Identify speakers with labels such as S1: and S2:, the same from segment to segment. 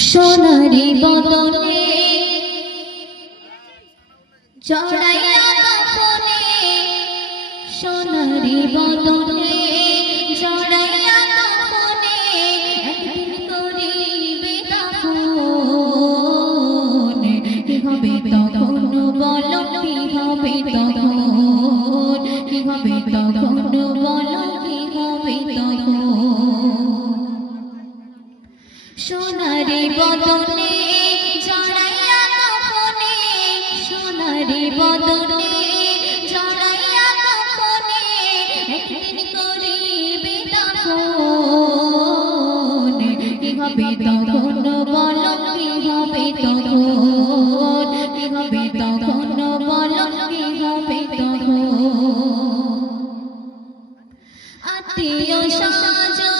S1: সোনারি বদনে জড়াইয়া কাপনে সোনারি বদনে জড়াইয়া কাপনে একদিন করিবে দাফন কি হবে তখন বলো কি হবে তখন কি হবে তখন সোনারি বদনে জড়াইয়া কাপনে সোনারি বদনে জড়াইয়া কাপনে একদিন করিবে দাফন কি হবে তখন বলো, কি হবে তখন কি হবে তখন বলো, কি হবে তখন আত্মীয় স্বজনেরা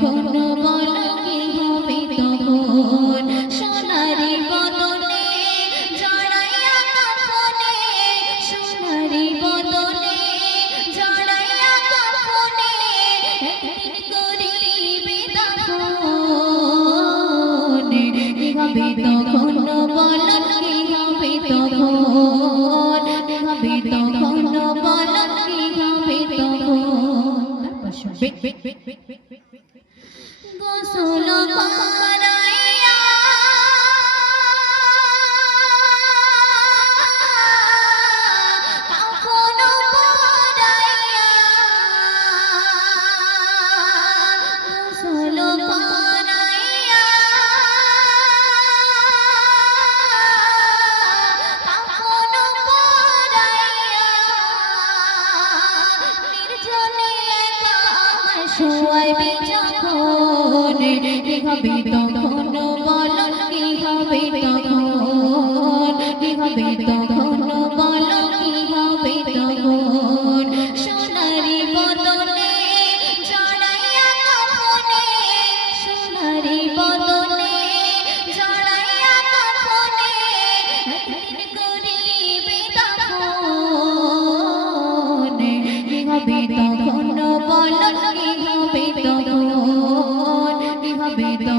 S1: গোসল হবে তখন কি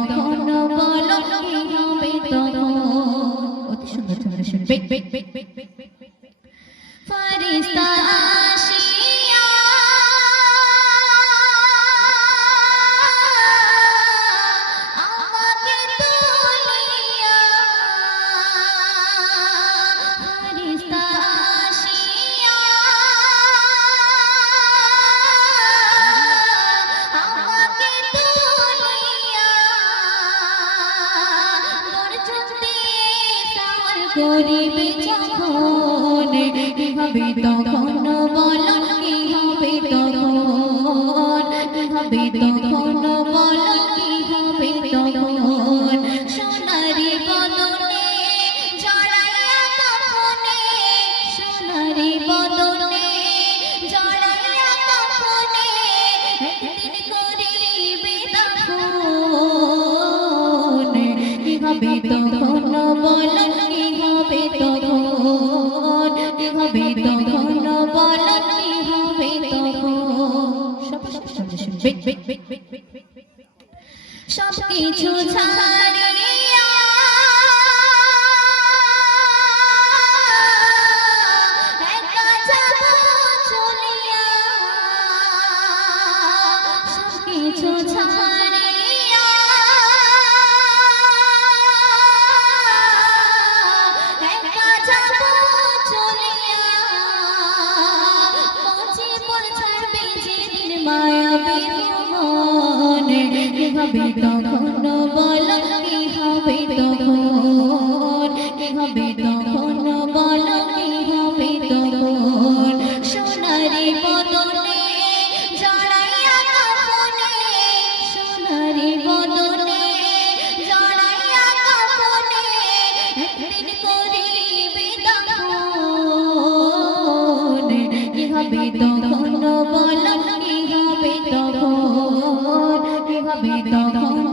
S1: করিবে যখন কি হবে তখন বলো, কি হবে তখন? কি হবে তখন বলো, কি হবে তখন? সোনারি বদনে, জড়াইয়া কাপনে সোনারি বদনে, জড়াইয়া কাপনে একদিন করিবে দাফন কি হবে তখন বলো সব কিছু ছাড়িয়া হবে তখন বলো কি হবে তখন হবে তখন